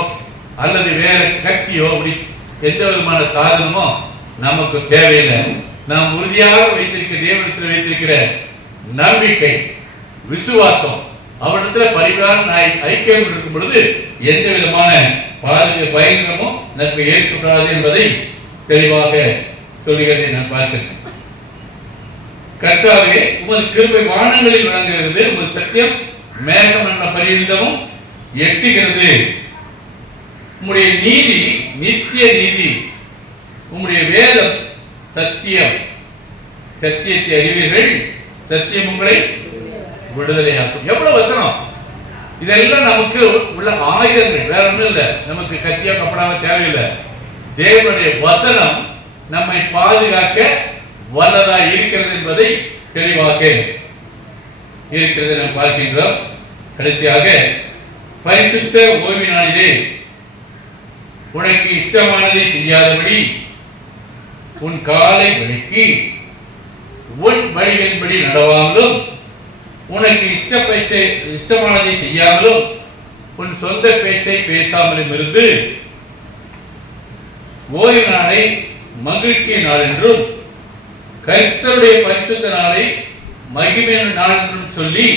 அல்லது வேற கத்தியோ அப்படி எந்த விதமான சாதனமோ நமக்கு தேவையில்லை. நாம் உறுதியாக வைத்திருக்கிற தேவனிடத்தில் வைத்திருக்கிற நம்பிக்கை, விசுவாசம், அவரிடத்தில் பரிகாரம் ஐக்கியம் இருக்கும் பொழுது எந்த விதமான பயங்கரமும் நமக்கு ஏற்படாது என்பதை தெளிவாக சொல்லுகிறதை நான் பார்க்கிறேன். கர்த்தாவே, உமது கிருபை வானங்களில் விளங்குகிறது, உமது சத்தியம் மேகம் என்ற பரியந்தமும் எட்டுகிறது. உம்முடைய நீதி நித்திய நீதி, உம்முடைய வேதம் சத்தியம். சத்தியத்தை அறிவீர்கள், சத்தியம் உங்களை விடுதலையாக்கும். எவ்வளவு வசனம்! இதெல்லாம் நமக்கு உள்ள ஆயுதங்கள், வேற ஒன்றும் இல்லை. நமக்கு கத்தியா கப்படாம தேவையில்லை. தேவனுடைய வசனம் நம்மை பாதுகாக்க வல்லதா இருக்கிறது என்பதை தெளிவாக இருக்கிறது நாம் பார்க்கின்றோம். கடைசியாக, பரிசுத்த ஓய்வு நாளிலே உனக்கு இஷ்டமானதை செய்யாதபடி உன் காலை விலக்கி உன் வழிகளின்படி நடவாமலும் உனக்கு இஷ்டமானதை செய்யாமலும் உன் சொந்த பேச்சை பேசாமலும் இருந்து ஓய்வு நாளை மகிழ்ச்சிய நாள் என்றும் கர்த்தருடைய பரிசுத்த நாளை மகிமையான நாள் என்றும் சொல்லி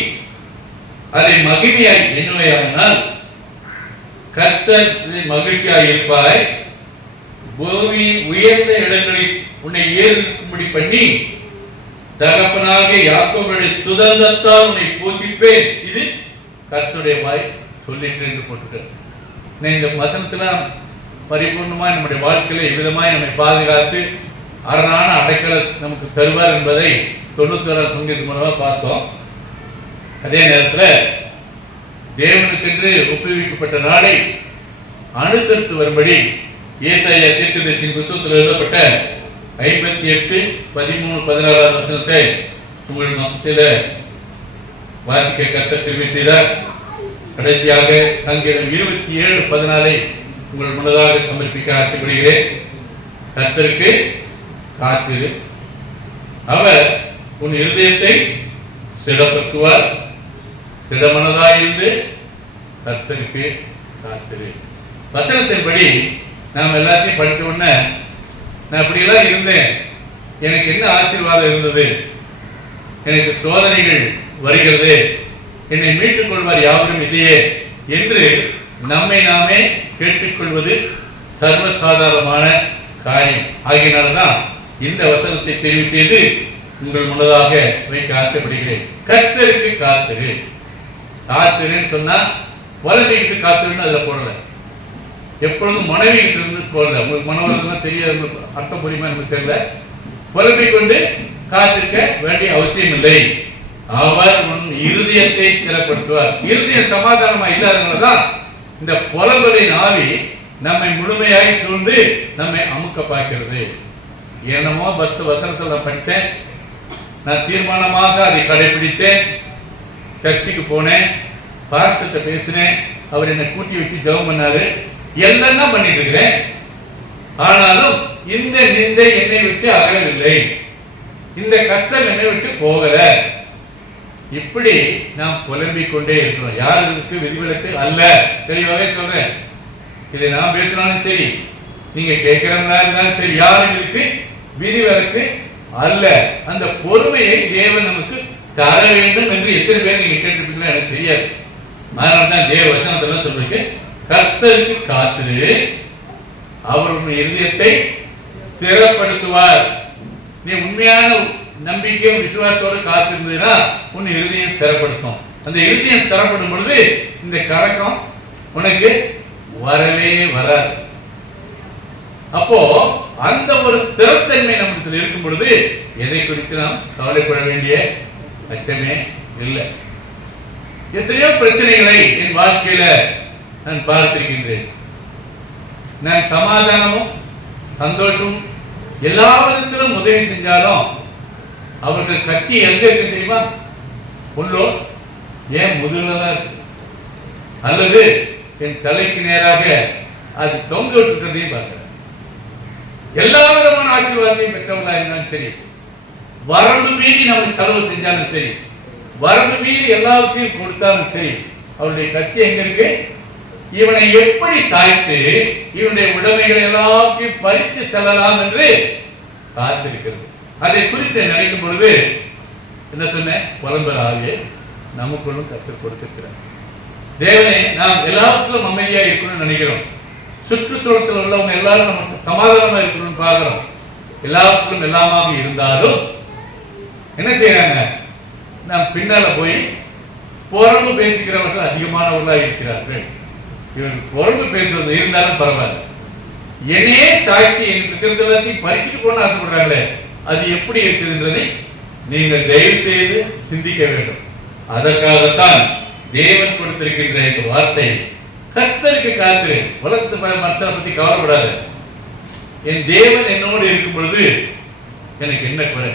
அதை மகிமையாய் எண்ணுவையானால் கர்த்தர் மகிழ்ச்சியாக இருப்பாய். பூமியின் உயர்ந்த இடங்களில் உன்னை ஏறிக்கும்படி பண்ணி தகப்பனாக யாக்கோபுடைய சுதந்திரத்தால் உன்னை போஷிப்பேன். இது கர்த்தருடைய வாய் சொல்லிட்டு என்று போட்டுக்கிறார். இந்த வசனத்துல பரிபூர்ணமாய் நம்முடைய வாழ்க்கையில எவ்விதமாய் நம்மை பாதுகாத்து அரணான அடைக்கல நமக்கு தருவார் என்பதை 96 சங்கீதத்தின் மூலமா பார்த்தோம். அதே நேரத்தில் தேவனுக்கென்று ஒப்புவிக்கப்பட்ட நாளை அனுசரித்து வரும்படி ஏசாயா தீர்க்கதரிசியின் புத்தகத்தில் எழுதப்பட்ட 58:13-16 வசனத்தை உங்கள் மத்தியில வாசிக்க கர்த்தர் தெரிவு செய்தார். கடைசியாக சங்கீதம் 27:14 உங்கள் முன்னதாக சமர்ப்பிக்க ஆசைப்படுகிறேன். கர்த்தருக்கு காத்திரு, அவர் உன் இருதயத்தை ஸ்திரப்படுத்துவார். திடமனதாயிருந்து கர்த்தருக்கு காத்திரு. வசனத்தின்படி நாம் எல்லாத்தையும் படித்த உடனே நான் இப்படியெல்லாம் இருந்தேன், எனக்கு என்ன ஆசீர்வாதம் இருந்தது, எனக்கு சோதனைகள் வருகிறது, என்னை மீட்டுக் கொள்வார் யாவரும் இல்லையே என்று நம்மை நாமே கேட்டுக்கொள்வது சர்வசாதாரணமான காரியம். ஆகினால்தான் இந்த வசனத்தை தெரிவு செய்து உங்கள் முன்னதாக வைக்க ஆசைப்படுகிறேன். கர்த்தருக்கு காத்திரு. காத்திருன்னு சொன்னா வளர்ந்துக்கிட்டு காத்திருன்னு அதில் போடல, எப்பொழுதும் மனைவி கிட்ட இருந்து போடல. உங்களுக்கு மனவர்கள் தெரியாது, அர்த்தம் புரியுமா நமக்கு தெரியல. புலம்பிக் கொண்டு காத்திருக்க வேண்டிய அவசியம் இல்லை. அவர் உன் இருதயத்தை திறப்படுத்துவார். இருதயம் சமாதானமா இல்லாதவங்கதான் இந்த புலம்பலின் ஆவி நம்மை முழுமையாய் சூழ்ந்து நம்மை அமுக்க பார்க்கிறது. என்னமோ வசனத்தில் நான் படித்தேன், நான் தீர்மானமாக அதை கடைபிடித்தேன், சர்ச்சுக்கு போனேன், பாஸ்டர்கிட்ட பேசினேன், அவர் என்னை கூட்டி வச்சு ஜெபம் பண்ணாரு, எல்லாம் தான் பண்ணிட்டு இருக்கிறேன். ஆனாலும் இந்த நிந்தை என்னை விட்டு அகலவில்லை, இந்த கஷ்டம் என்னை விட்டு போகல. இப்படி நாம் புலம்பிக் கொண்டே இருக்கிறோம். யாருக்கு விதிவிலக்கு அல்ல, தெளிவாகவே சொல்றேன். இதை நான் பேசினாலும் சரி, நீங்க கேட்கிறவங்களா இருந்தாலும் சரி, யாருக்கு விதிவிலக்கு அல்ல. அந்த பொறுமையை தேவன் நமக்கு தர வேண்டும் என்று எத்தனை பேர் நீங்க கேட்டுருப்பீங்களா எனக்கு தெரியாது. அதனால்தான் தேவ வசனத்தெல்லாம் சொல்றீங்க, கர்த்தருக்கு காத்திரு, அவர் உன் இருதயத்தை ஸ்திரப்படுத்துவார். நீ உண்மையான நம்பிக்கையும் விசுவாசத்தோடு காத்திருந்ததுன்னா உன் இருதயம் ஸ்திரப்படுத்தும். அந்த இருதயம் ஸ்திரப்படும் பொழுது இந்த கலக்கம் உனக்கு வரவே வராது. அப்போ அந்த ஒரு ஸ்திரத்தன்மை நம்மிடத்தில் இருக்கும் பொழுது எதை குறித்து நாம் கவலைப்பட வேண்டிய அச்சமே இல்லை. எத்தனையோ பிரச்சனைகளை என் வாழ்க்கையில நான் பார்த்திருக்கின்றேன். நான் சமாதானமும் சந்தோஷமும் எல்லா விதத்திலும் உதவி செஞ்சாலும் அவர்கள் கத்தி எங்க இருக்கு தெரியுமா? உள்ளோ ஏன் முதுகுல தான் இருக்கு, அல்லது என் தலைக்கு நேராக அது தொங்க விட்டுறதையும் பார்க்கிறேன். எல்லா விதமான ஆசீர்வாதத்தையும் பெற்றவங்களா இருந்தாலும் சரி, வரம்பு மீறி நம்ம செலவு செஞ்சாலும் சரி, வரம்பு மீறி எல்லாத்தையும் கொடுத்தாலும் சரி, அவருடைய கத்தி எங்க இருக்கு? இவனை எப்படி சாய்த்து இவனுடைய உடைமைகளை எல்லாத்தையும் பறித்து செல்லலாம் என்று காத்திருக்கிறது. அதை குறித்து நினைக்கும் பொழுது என்ன சொன்னேன்? புலம்பல் ஆகிய நமக்குள்ளும் கற்றுக் கொடுத்திருக்கிறார். தேவனே, நாம் எல்லாத்துக்கும் அமைதியா இருக்கணும்னு நினைக்கிறோம். சுற்றுச்சூழத்தில் உள்ளவங்க எல்லாரும் நமக்கு சமாதானமா இருக்கணும்னு பார்க்கிறோம். எல்லாத்துக்கும் எல்லாமாக இருந்தாலும் என்ன செய்யறாங்க? நாம் பின்னால போய் புறம்பு பேசிக்கிறவர்கள் அதிகமானவர்களாக இருக்கிறார்கள். இவர்கள் புறம்பு பேசுவது இருந்தாலும் பரவாயில்ல, என்னையே சாட்சி இருக்கிறது எல்லாத்தையும் பறிச்சுட்டு போன ஆசைப்படுறாங்களே, அது எப்படி இருக்குதுன்றதை நீங்கள் தயவு செய்து சிந்திக்க வேண்டும். அதற்காகத்தான் தேவன் கொடுத்திருக்கின்ற இந்த வார்த்தை, கர்த்தருக்கு காத்திரு. உலகத்து மனுஷனை பத்தி கவலைப்படாது. என் தேவன் என்னோடு இருக்கும் பொழுது எனக்கு என்ன குறை?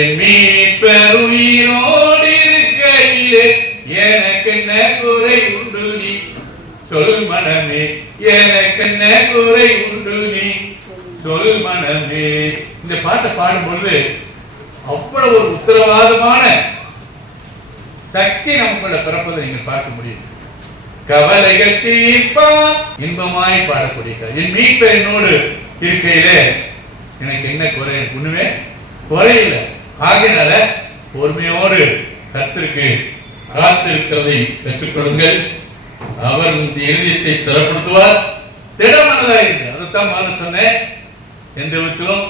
என் மீட்பர் உயிரோடு இருக்கையிலே எனக்கு என்ன குறை உண்டு நீ சொல் மனமே, எனக்கு என்ன குறை உண்டு நீ சொல் மனமே. இந்த பாட்டை பாடும்பொழுது அவ்வளவு ஒரு உத்தரவாதமான சக்தி நமக்குள்ள பிறப்பதை நீங்க பார்க்க முடியும். கவலைகள் தீர்ப்பா இன்பமாய் பாடக்கூடிய என் மீட்பர் என்னோடு இருக்கையிலே எனக்கு என்ன குறை? ஒண்ணுமே குறையில்லை. ஆகையினால பொறுமையோடு கர்த்தருக்கு காத்திருக்கிறதை கற்றுக்கொள்ளுங்கள். அவர் உங்கள் இருதயத்தை ஸ்திரப்படுத்துவார். திடமனதாக இருக்கு. அதைத்தான் நான் சொன்னேன். எந்த விதத்திலும்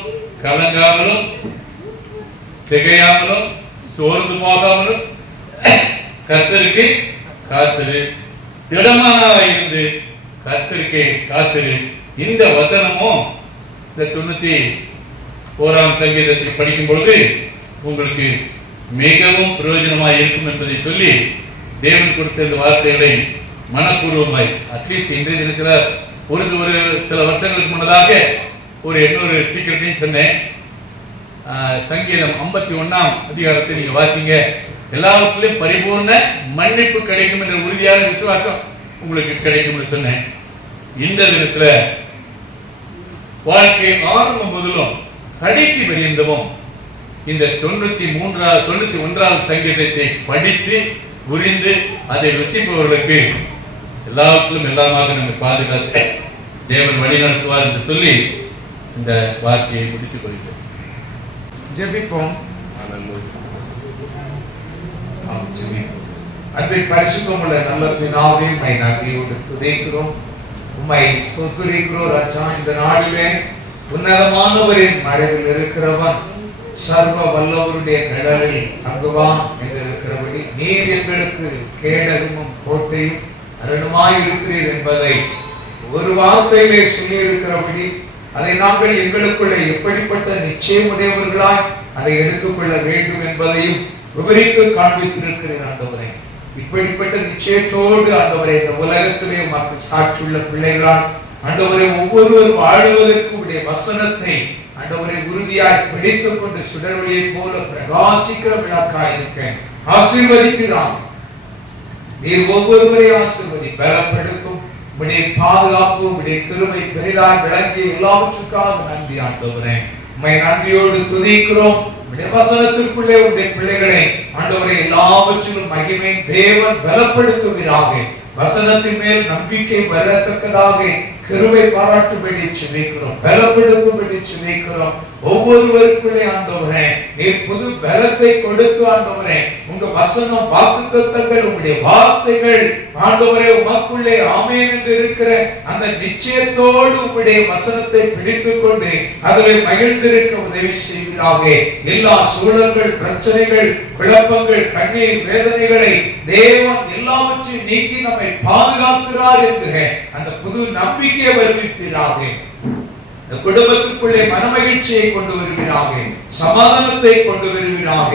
கலங்காமலும் திகையாமலும் சோர்ந்து போகாமலும் கர்த்தருக்கு காத்திரு. திடமாக இருந்து கர்த்தருக்கு காத்திரு. இந்த வசனமும் இந்த 91ஆம் சங்கீதத்தை படிக்கும் பொழுது உங்களுக்கு மிகவும் பிரயோஜனமாக இருக்கும் என்பதை சொல்லி தேவன் கொடுத்த இந்த வார்த்தைகளை மனப்பூர்வமாய் அட்லீஸ்ட் இன்றைய இருக்கிற ஒரு சில வருஷங்களுக்கு முன்னதாக ஒரு இன்னொரு சீக்கிரத்தையும் சொன்னேன். சங்கீதம் 51ஆம் அதிகாரத்தை நீங்க வாசிங்க. எல்லாவற்றிலும் பரிபூர்ண மன்னிப்பு கிடைக்கும் என்ற உறுதியான விசுவாசம் உங்களுக்கு கிடைக்கும் சொன்னேன். இந்த தினத்துல வாழ்க்கை ஆரம்பம் முதலும் கடைசி பரியந்தமும் இந்த 91வது சங்கீதத்தை படித்து புரிந்து அதை ருசிப்பவர்களுக்கு எல்லாவற்றிலும் எல்லாமாக நம்ம பாதுகாத்து தேவன் வழி நடத்துவார் என்று சொல்லி இந்த வார்த்தையை முடித்துக் கொள்கிறேன். ஜெபிப்போம். அன்பின் பரிசுத்தமுள்ள நல்ல பிதாவே, உம்மை நன்றியோடு ஸ்துதிக்கிறோம், உம்மை ஸ்தோத்திரிக்கிறோம் ராஜா. இந்த நாளிலே உன்னதமானவரின் மறைவில் இருக்கிறவன் சர்வ வல்லவருடைய நிழலில் தங்குவான் என்று இருக்கிறபடி நீர் எங்களுக்கு கேடகமும் கோட்டையும் அருணுமாய் இருக்கிறீர் என்பதை ஒரு வார்த்தையிலே சொல்லி இருக்கிறபடி அதை நாங்கள் எங்களுக்குள்ள எப்படிப்பட்ட நிச்சயமுடையவர்களாய் அதை எடுத்துக்கொள்ள வேண்டும் என்பதையும் விவரித்து காண்பித்திருக்கிறேன் ஆண்டவரே. இப்படிப்பட்ட நிச்சயத்தோடு ஆண்டவரே இந்த உலகத்திலே உமக்கு சாட்சியுள்ள பிள்ளைகளால் ஆண்டவரே ஒவ்வொருவர் வாழுவதற்கு உடைய வசனத்தை ஆண்டவரை உறுதியாய் பிடித்துக் கொண்டு சுடரொளியை போல பிரகாசிக்கிற விளக்காய் இருக்க ஆசீர்வதிக்கிறான். நீர் ஒவ்வொருவரை ஆசீர்வதி பலப்படுத்தும். உம்முடைய பாதுகாப்பு, உம்முடைய கிருபை பெரிதாய் விளங்கிய எல்லாவற்றுக்காக நன்றி ஆண்டவரே. உம்மை நன்றியோடு துதிக்கிறோம். உம்முடைய வசனத்திற்குள்ளே உம்முடைய பிள்ளைகளை ஆண்டவரை எல்லாவற்றிலும் மகிமை தேவன் பலப்படுத்துவீராக. வசனத்தின் மேல் நம்பிக்கை வரத்தக்கதாக கிருபை பாராட்டும்படி செபிக்கிறோம், பலப்படுத்தும்படி செபிக்கிறோம். ஒவ்வொருவருக்குள்ளே ஆண்டவரே நீர் புது பலத்தை கொடுத்து ஆண்டவரே உங்க வசனம் வாக்குத்தத்தங்கள் உங்களுடைய வார்த்தைகள் ஆண்டவரே உமக்குள்ளே ஆமென் என்று இருக்கிற அந்த நிச்சயத்தோடு உங்களுடைய வசனத்தை பிடித்துக் கொண்டு அதில் மகிழ்ந்திருக்க உதவி செய்வீராக. எல்லா சூழல்கள், பிரச்சனைகள், குழப்பங்கள், கண்ணீர், வேதனைகளை தேவன் எல்லாவற்றையும் நீக்கி நம்மை பாதுகாக்கிறார் என்கிற அந்த புது நம்பிக்கையை வருவிப்பீராக. இந்த குடும்பத்துக்குள்ளே மனமகிழ்ச்சியை கொண்டு வருவீராக, சமாதானத்தை கொண்டு வருவீராக.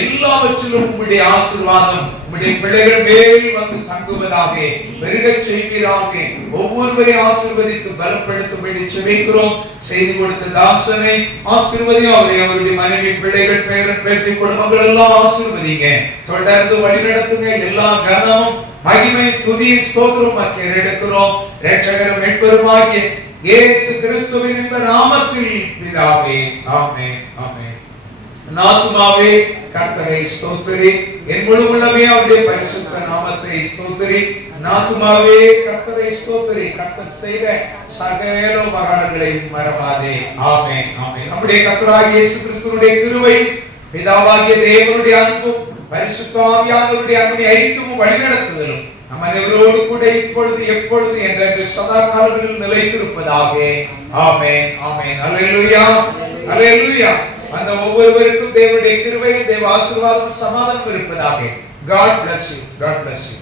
எல்லாவற்றிலும் உம்முடைய ஆசீர்வாதம் உம்முடைய பிள்ளைகள் மேல் வந்து தங்குவதாக, பெருகச் செய்வீராக. ஒவ்வொருவரை ஆசீர்வதித்து பலப்படுத்தும்படி செபிக்கிறோம். செய்து கொடுத்த தாசனை ஆசீர்வதியும், அவருடைய மனைவி, பிள்ளைகள், பேரன் பேத்தி, குடும்பங்கள் எல்லாம் ஆசீர்வதிங்க. தொடர்ந்து வழிநடத்துங்க. எல்லா கனமும் மகிமை துதி ஸ்தோத்திரம் எடுக்கிறோம். இரட்சகரும் மீட்பருமாகிய இயேசு கிறிஸ்துவின் நாமத்தில் பிதாவே, ஆமென், ஆமென். ஆத்துமாவே கர்த்தரை ஸ்தோத்திரி, என் முழு உள்ளமே அவருடைய பரிசுத்த நாமத்தை ஸ்தோத்திரி. ஆத்துமாவே கர்த்தரை ஸ்தோத்திரி, கர்த்தர் செய்த சகல உபகாரங்களையும் மறவாதே. ஆமென், ஆமென். நம்முடைய கர்த்தராகிய இயேசு கிறிஸ்துவினுடைய கிருபை, பிதாவாகிய தேவனுடைய அன்பும் பரிசுத்த ஆவியானவருடைய அன்பின் ஐக்கியமும் வழிநடத்துதலும் நம்ம அனைவரோடு கூட இப்பொழுது எப்பொழுது என்று சதா காலங்களில் நிலைத்திருப்பதாக. ஆமென், ஆமென். அல்லேலூயா, அல்லேலூயா. அந்த ஒவ்வொருவருக்கும் தேவனுடைய கிருபை, தேவ ஆசீர்வாதம், சமாதானம் இருப்பதாக. God bless you. God bless you.